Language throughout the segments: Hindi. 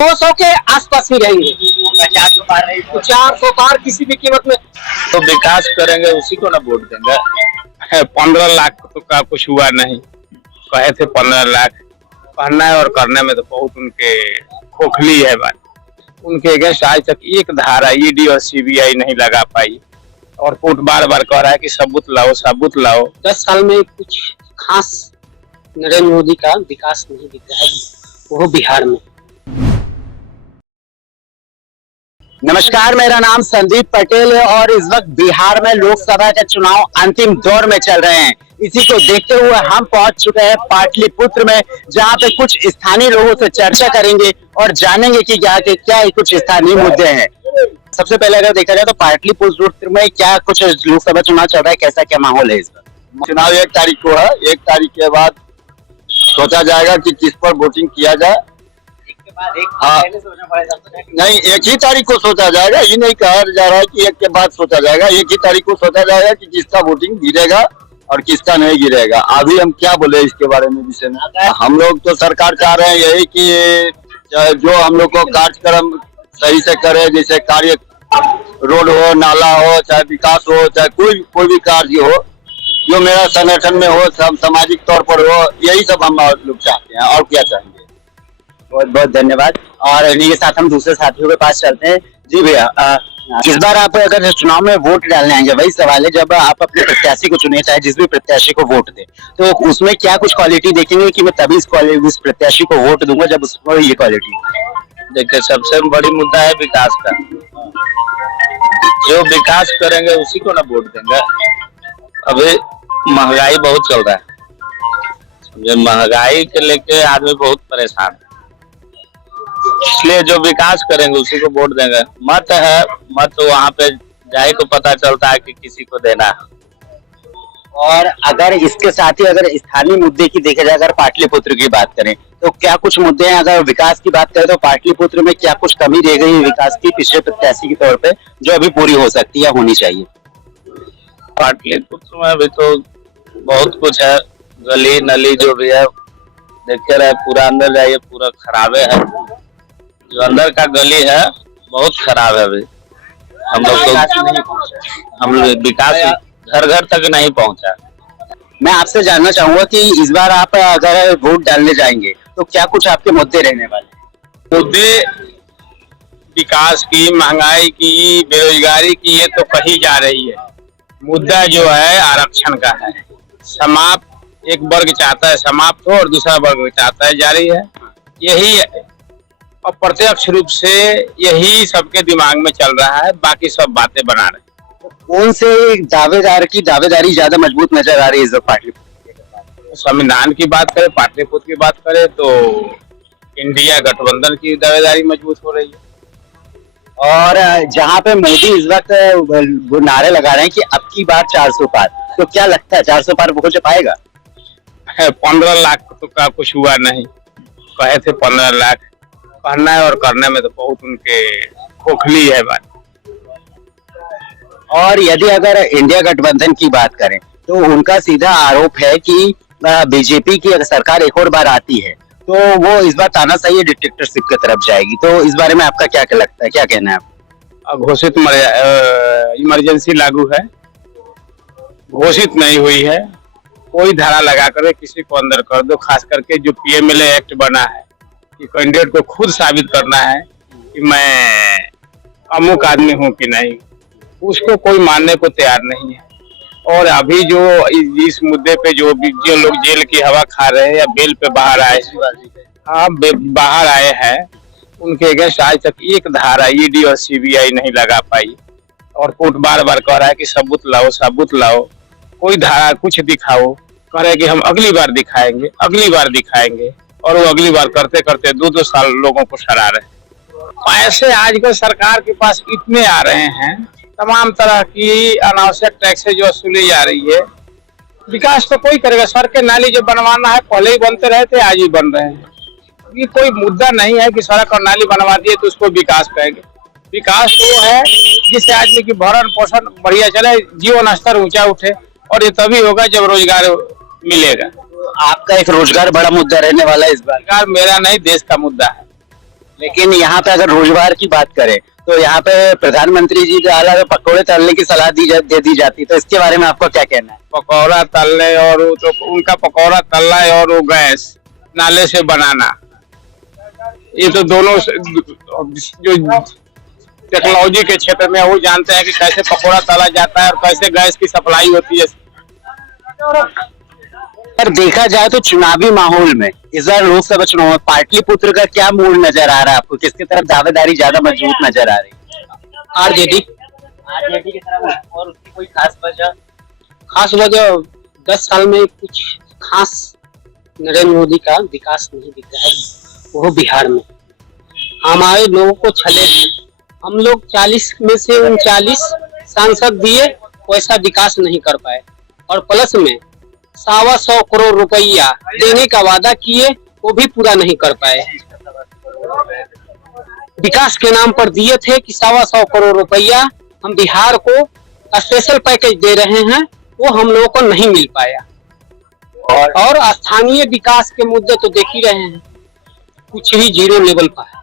200 के आसपास ही रहेंगे। 400 पार किसी भी कीमत में। तो विकास करेंगे उसी को ना वोट देंगे। 15 लाख तो का कुछ हुआ नहीं, कहे थे 15 लाख। कहना है और करने में तो बहुत उनके खोखली है बात। उनके अगेंस्ट आज तक एक धारा ईडी और सीबीआई नहीं लगा पाई और कोर्ट बार बार कह रहा है कि सबूत लाओ सबूत लाओ। 10 साल में कुछ खास नरेंद्र मोदी का विकास नहीं दिख रहा है, वो बिहार में। नमस्कार, मेरा नाम संदीप पटेल है और इस वक्त बिहार में लोकसभा के चुनाव अंतिम दौर में चल रहे हैं। इसी को देखते हुए हम पहुंच चुके हैं पाटलिपुत्र में, जहां पे कुछ स्थानीय लोगों से चर्चा करेंगे और जानेंगे कि क्या कुछ स्थानीय मुद्दे हैं। सबसे पहले अगर देखा जाए तो पाटलिपुत्र में क्या कुछ लोकसभा चुनाव चल रहा है, कैसा क्या माहौल है इस वक्त? चुनाव 1 तारीख को है। 1 तारीख के बाद सोचा जाएगा कि किस पर वोटिंग किया जाए। हाँ, नहीं, 1 ही तारीख को सोचा जाएगा। ये नहीं कहा जा रहा है कि 1 के बाद सोचा जाएगा। 1 ही तारीख को सोचा जाएगा कि किसका वोटिंग गिरेगा और किसका नहीं गिरेगा। अभी हम क्या बोले इसके बारे में विषय में। हम लोग तो सरकार चाह रहे हैं यही कि जो हम लोग को कार्यक्रम सही से करे, जैसे कार्य रोड हो, नाला हो, चाहे विकास हो, चाहे कोई भी कार्य हो जो मेरा संगठन में हो, सामाजिक तौर पर हो, यही सब हम लोग चाहते हैं। और क्या चाहेंगे। बहुत बहुत धन्यवाद। और इन्हीं के साथ हम दूसरे साथियों के पास चलते हैं। जी भैया, इस बार आप अगर चुनाव में वोट डालने आएंगे, वही सवाल है, जब आप अपने प्रत्याशी को चुने, चाहे जिस भी प्रत्याशी को वोट दें, तो उसमें क्या कुछ क्वालिटी देखेंगे कि मैं तभी इस प्रत्याशी को वोट दूंगा जब उसमें ये क्वालिटी? देखिए, सबसे बड़ी मुद्दा है विकास का। जो विकास करेंगे उसी को ना वोट देंगे। अभी महंगाई बहुत चल रहा है, महंगाई के लेके आदमी बहुत परेशान है, इसलिए जो विकास करेंगे उसी को वोट देंगे। मत है, मत वहाँ पे जाए को पता चलता है कि किसी को देना है। और अगर इसके साथ ही अगर स्थानीय मुद्दे की देखा जाए, अगर पाटलिपुत्र की बात करें तो क्या कुछ मुद्दे हैं? अगर विकास की बात करें तो पाटलिपुत्र में क्या कुछ कमी रह गई विकास की पिछले प्रत्याशी के तौर पे, जो अभी पूरी हो सकती है, होनी चाहिए? पाटलिपुत्र में अभी तो बहुत कुछ है, गली नली जो भी है देखे रहे, पूरा अंदर जाइए पूरा खराबे है। जो अंदर का गली है बहुत खराब है। अभी हम लोग विकास घर घर तक नहीं पहुंचा। मैं आपसे जानना चाहूंगा कि इस बार आप अगर वोट डालने जाएंगे तो क्या कुछ आपके मुद्दे रहने वाले? मुद्दे विकास की, महंगाई की, बेरोजगारी की, ये तो कही जा रही है। मुद्दा जो है आरक्षण का है। समाप्त एक वर्ग चाहता है समाप्त हो और दूसरा वर्ग चाहता है जारी है। यही अप्रत्यक्ष रूप से यही सबके दिमाग में चल रहा है, बाकी सब बातें बना रहे हैं। कौन से दावेदार की दावेदारी ज्यादा मजबूत नजर आ रही है इस पाटलिपुत्र? संविधान की बात करें, पाटलिपुत्र की बात करें तो इंडिया गठबंधन की दावेदारी मजबूत हो रही है। और जहां पे मोदी इस वक्त नारे लगा रहे हैं कि अब की बार 400 पार, तो क्या लगता है 400 पार पहुंच पाएगा? 15 लाख तो का कुछ हुआ नहीं, कहे थे 15 लाख। कहना है और करने में तो बहुत उनके खोखली है बात। और यदि अगर इंडिया गठबंधन की बात करें तो उनका सीधा आरोप है कि बीजेपी की अगर सरकार एक और बार आती है तो वो इस बार तानाशाही डिक्टेटरशिप की तरफ जाएगी। तो इस बारे में आपका क्या लगता है, क्या कहना है आप? घोषित इमरजेंसी लागू है, घोषित नहीं हुई है। कोई धारा लगा कर किसी को अंदर कर दो। खास करके जो पीएमएलए एक्ट बना है कि कैंडिडेट को खुद साबित करना है कि मैं अमुक आदमी हूँ कि नहीं, उसको कोई मानने को तैयार नहीं है। और अभी जो इस मुद्दे पे जो लोग जेल की हवा खा रहे हैं या बेल पे बाहर आए, बाहर आए हैं, उनके अगेंस्ट आज तक एक धारा ईडी और सीबीआई नहीं लगा पाई और कोर्ट बार बार कह रहा है कि सबूत लाओ सबूत लाओ। कोई धारा कुछ दिखाओ, कह रहे कि हम अगली बार दिखाएंगे, अगली बार दिखाएंगे, और वो अगली बार करते करते 2-2 साल लोगों को सड़ा रहे। पैसे आजकल सरकार के पास इतने आ रहे हैं, तमाम तरह की अनावश्यक टैक्सें जो वसूली जा रही है। विकास तो कोई करेगा। सड़कें नाली जो बनवाना है पहले ही बनते रहे थे, आज ही बन रहे हैं। ये कोई मुद्दा नहीं है कि सड़क और नाली बनवा दिए तो उसको विकास कहेंगे। विकास तो है जिससे आदमी की भरण पोषण बढ़िया चले, जीवन स्तर ऊंचा उठे, और ये तभी होगा जब रोजगार मिलेगा। आपका एक रोजगार बड़ा मुद्दा रहने वाला है इस बार? रोजगार मेरा नहीं, देश का मुद्दा है। लेकिन यहाँ पे अगर रोजगार की बात करें तो यहाँ पे प्रधानमंत्री जी द्वारा पकौड़े तलने की सलाह दे दी जाती है, तो इसके बारे में आपका क्या कहना है? पकौड़ा तलने और वो तो उनका पकौड़ा तलना है और वो गैस नाले से बनाना, ये तो दोनों जो टेक्नोलॉजी के क्षेत्र में वो जानते हैं कि कैसे पकौड़ा तला जाता है और कैसे गैस की सप्लाई होती है। पर देखा जाए तो चुनावी माहौल में इस बार लोकसभा चुनाव में पाटलिपुत्र का क्या मूड नजर आ रहा है आपको? किसकी तरफ दावेदारी ज्यादा मजबूत नजर आ रही है? आरजेडी की तरफ। और उसकी कोई खास वजह? खास वजह 10 साल में कुछ खास नरेंद्र मोदी का विकास नहीं दिख रहा है, वो बिहार में। हमारे लोगों को छले हैं, हम लोग 40 में से 39 सांसद दिए, वैसा विकास नहीं कर पाए। और प्लस में 125 करोड़ रुपया देने का वादा किए, वो भी पूरा नहीं कर पाए। विकास के नाम पर दिए थे कि 125 करोड़ रुपया हम बिहार को स्पेशल पैकेज दे रहे हैं, वो हम लोगों को नहीं मिल पाया। और स्थानीय विकास के मुद्दे तो देख ही रहे हैं, कुछ ही जीरो लेवल पर है।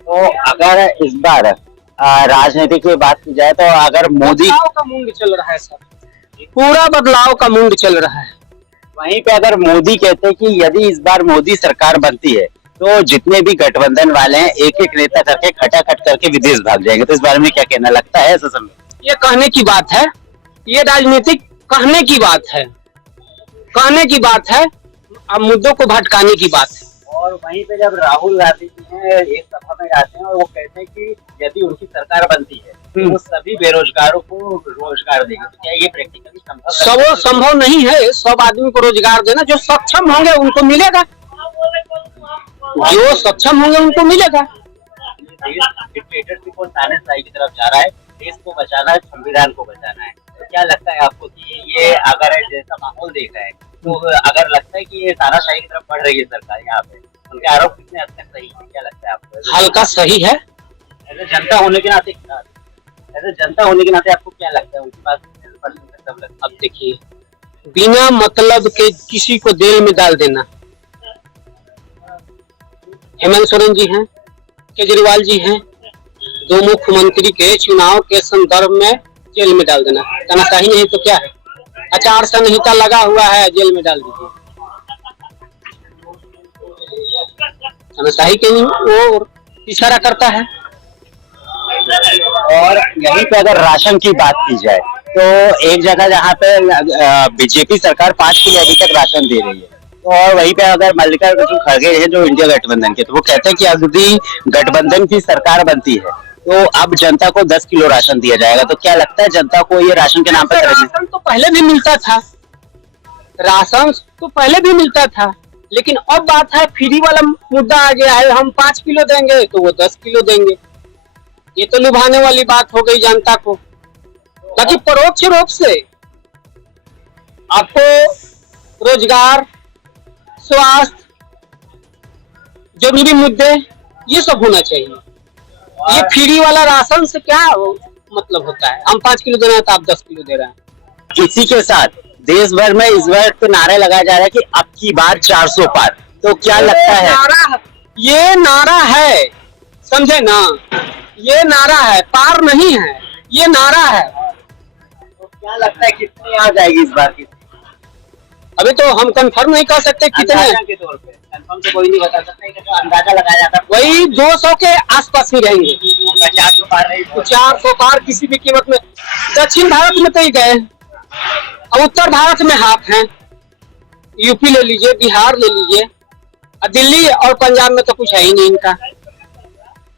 तो अगर इस बार राजनीति की बात की जाए तो अगर मोदी बदलाव का मूड चल रहा है सर, पूरा बदलाव का मूड चल रहा है। वहीं पे अगर मोदी कहते हैं कि यदि इस बार मोदी सरकार बनती है तो जितने भी गठबंधन वाले हैं एक एक नेता करके खटाखट करके विदेश भाग जाएंगे, तो इस बारे में क्या कहना? लगता है ऐसा समय? ये कहने की बात है, ये राजनीतिक कहने की बात है, कहने की बात है, अब मुद्दों को भटकाने की बात है। और वहीं पे जब राहुल गांधी जी हैं एक सभा में जाते हैं और वो कहते हैं कि यदि उनकी सरकार बनती है तो वो सभी बेरोजगारों को रोजगार देंगे, तो क्या ये प्रैक्टिकली संभव है? संभव नहीं है सब आदमी को रोजगार देना। जो सक्षम होंगे उनको मिलेगा, जो सक्षम होंगे उनको मिलेगा। देश डिक्टेटरशिप और तानाशाही की तरफ जा रहा है, देश को बचाना है, संविधान को बचाना है। तो क्या लगता है आपको कि ये अगर जैसा माहौल देख रहा है तो अगर लगता है कि ये तानाशाही की तरफ बढ़ रही है सरकार यहाँ पे, उनके आरोप कितने हद तक सही है? क्या लगता है आपको? हल्का सही है। ऐसे जनता होने के नाते आपको क्या लगता है उनके पास सब लगता है? अब देखिए, बिना मतलब के किसी को जेल में डाल देना, हेमंत सोरेन जी हैं, केजरीवाल जी हैं, दो मुख्यमंत्री के चुनाव के संदर्भ में जेल में डाल देना तानाशाही नहीं तो क्या है? आचार संहिता लगा हुआ है, जेल में डाल दीजिए। तानाशाही के वो इशारा करता है। और यहीं पे अगर राशन की बात की जाए तो एक जगह जहाँ पे बीजेपी सरकार 5 किलो अभी तक राशन दे रही है, तो और वहीं पे अगर मल्लिकार्जुन खड़गे हैं जो इंडिया गठबंधन के, तो वो कहते हैं कि यदि गठबंधन की सरकार बनती है तो अब जनता को 10 किलो राशन दिया जाएगा। तो क्या लगता है जनता को ये राशन के नाम पर? राशन तो पहले भी मिलता था, राशन तो पहले भी मिलता था, लेकिन अब बात है फ्री वाला मुद्दा आ गया है। हम 5 किलो देंगे तो वो 10 किलो देंगे, ये तो लुभाने वाली बात हो गई जनता को। बाकी परोक्ष रूप से आपको रोजगार, स्वास्थ्य, जरूरी मुद्दे ये सब होना चाहिए। ये फ्री वाला राशन से क्या मतलब होता है? हम 5 किलो दे रहे हैं तो आप 10 किलो दे रहे हैं। इसी के साथ देश भर में इस वक्त नारे लगाया जा रहा है कि अब की बार 400 पार। तो क्या लगता है? ये नारा है, समझे ना, ये नारा है, पार नहीं है, ये नारा है। तो क्या लगता है कितनी आ जाएगी इस बार की? अभी तो हम कंफर्म नहीं कर सकते कितने के तौर पे कंफर्म तो कोई नहीं बता सकता, जो अंदाजा लगाया जाता है वही 200 के आसपास ही रहेंगे। 400 पार नहीं, 400 पार किसी भी कीमत में। दक्षिण भारत में तो ही गए, अब उत्तर भारत में हाफ है। यूपी ले लीजिए, बिहार ले लीजिए, दिल्ली और पंजाब में तो कुछ है ही नहीं इनका।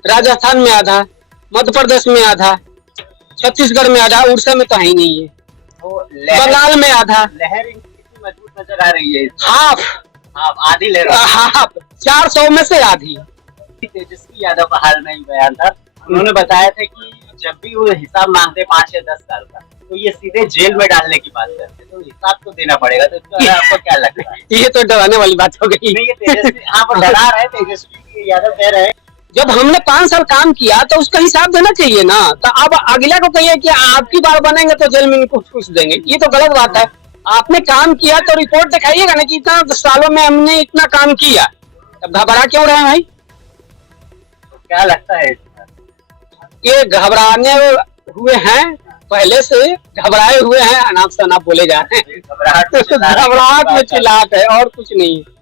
राजस्थान में आधा, मध्य प्रदेश में आधा, छत्तीसगढ़ में आधा, उड़ीसा में तो है ही नहीं है। बंगाल में आधा। लहर कितनी मजबूत नजर आ रही है? हाफ आधी ले रहा है। हाफ 400 में से आधी। तेजस्वी यादव का हाल में ही बयान था, उन्होंने बताया था कि जब भी वो हिसाब मांगते 5 या 10 साल का, तो ये सीधे जेल में डालने की बात करते, तो हिसाब तो देना पड़ेगा। तो आपको क्या लगता है? ये तो डराने वाली बात हो गई। नहीं, ये तेजस्वी, हाँ, वो डरा रहे, तेजस्वी यादव कह रहे हैं जब हमने 5 साल काम किया तो उसका हिसाब देना चाहिए ना। तो अब अगला को कहिए कि आपकी बार बनेंगे तो जेल में कुछ देंगे, ये तो गलत बात है। आपने काम किया तो रिपोर्ट दिखाइएगा ना कि इतना सालों में हमने इतना काम किया, तब घबरा क्यों रहे हैं भाई? क्या लगता है? ये घबराने हुए हैं, पहले से घबराए हुए हैं, अनाप शनाप बोले जा रहे हैं। घबराहट घबराहट में चिल्लाहट है और कुछ नहीं है।